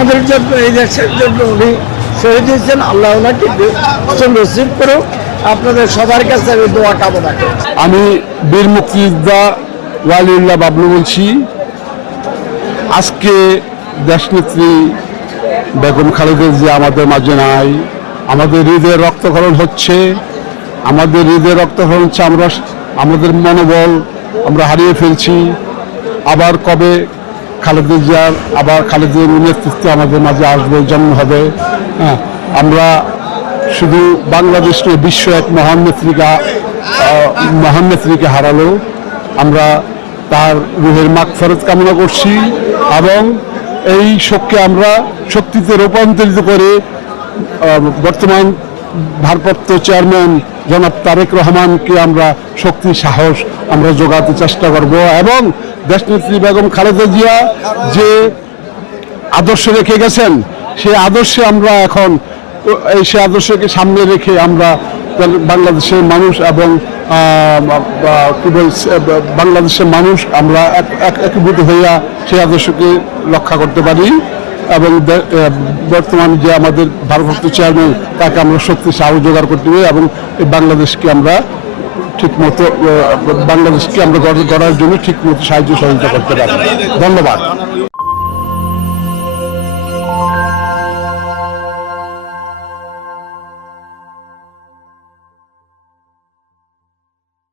আমাদের জন্য, এই দেশের জন্য উনি শহীদ হয়েছেন। আল্লাহ ওনাকে নসিব করুক। আপনাদের সবার কাছে আমি দোয়া কামনা করি। আমি বীর মুক্তিযোদ্ধা ওয়ালিউল্লাহ বাবলু বলছি। আজকে দেশনেত্রী বেগম খালেদা জিয়া আমাদের মাঝে নাই। আমাদের হৃদয়ে রক্তক্ষরণ হচ্ছে, আমরা আমাদের মনোবল আমরা হারিয়ে ফেলছি। আবার কবে খালেদা জিয়ার নেতৃত্বে আমাদের মাঝে আসবে, জন্ম হবে। হ্যাঁ, আমরা শুধু বাংলাদেশ নয়, বিশ্ব এক মহান নেত্রীকে হারালো। আমরা তার রুহের মাগফিরাত কামনা করছি এবং এই শোককে আমরা শক্তিতে রূপান্তরিত করে বর্তমান ভারপ্রাপ্ত চেয়ারম্যান জনাব তারেক রহমানকে আমরা শক্তি সাহস আমরা যোগাতে চেষ্টা করব এবং দেশনেত্রী বেগম খালেদা জিয়া যে আদর্শ রেখে গেছেন সেই আদর্শে আমরা এখন সেই আদর্শকে সামনে রেখে আমরা বাংলাদেশের মানুষ এবং বাংলাদেশের মানুষ আমরা একীভূত হইয়া সেই আদর্শকে রক্ষা করতে পারি এবং বর্তমান যে আমাদের ভারপ্রাপ্ত চেয়ারম্যান তাকে আমরা শক্তি সাহস জোগাড় করতে হবে এবং বাংলাদেশকে আমরা গড়ার জন্য ঠিকমতো সাহায্য সহযোগিতা করতে পারি। ধন্যবাদ।